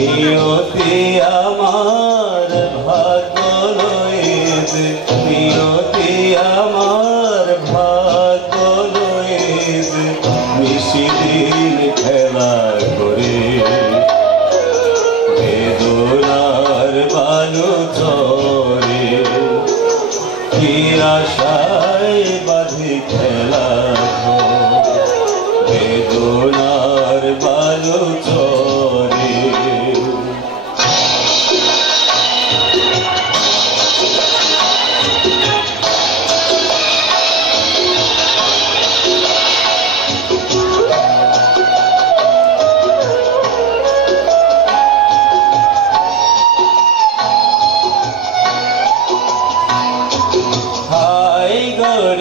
নিয়তি আমার ভাগ্য লয়েছে, নিয়তি আমার ভাগ্য লয়েছে, নিশিদিন খেলা করে বেদনার বালু চরে, কি আশায় বাঁধি খেলা বেদনার বালু চরে।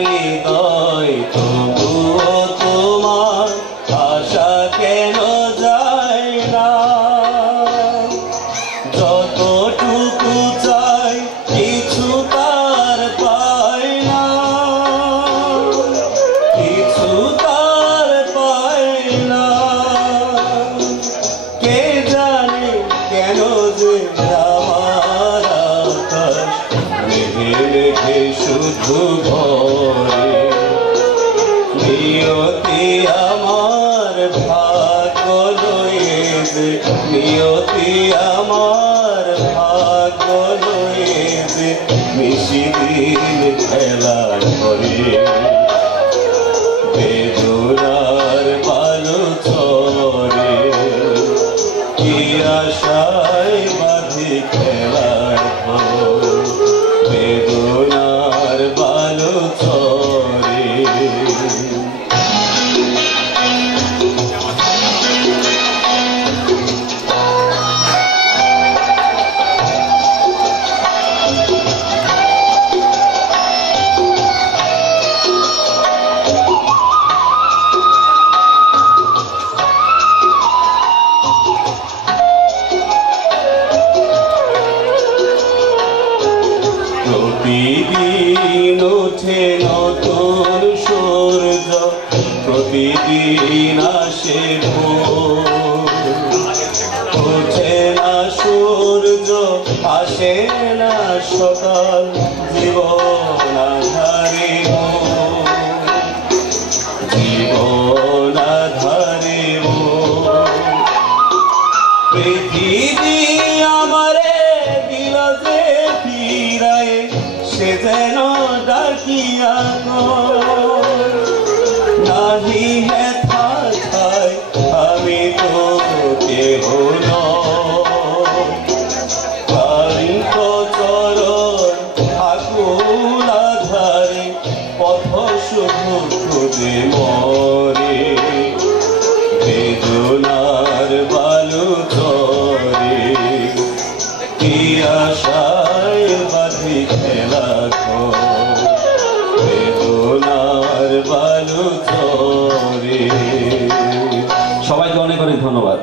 হৃদয় তবুও তোমার আশা কেন যায় না, যতটুকু চাই কিছু তার পাই না, কিছু তার পাই না। কে জানে কেন যে আমার আকাশ মেঘে মেঘে শুধু ভরে, নিয়তি আমার ভাগ্য লয়েছে, নিয়তি আমার ভাগ্য লয়েছে, নিশিদিন খেলা করে বেদনার বালু চরে, কি আশায় বাঁধি খেলা বেদনার বালু চরে। প্রতিদিন ওঠে নতুন সূর্য, প্রতিদিন আসে ভোর, ওঠে না সূর্য আসে না সকাল, জীবন আধারে জীবন আধারে পৃথিবী আমারে দিল যে ফিরায়, সে যেন ডাকিয়া নাহি হেথা ছায় আমি তো কেহ ক্লান্ত চরণ আকুল আধারে পথ শুধু খুঁজে মরে, বেদনার বালু চরে, কি আশায় বাঁধি খেলা বেদনার বালু চরে। সবাইকে অনেক অনেক ধন্যবাদ।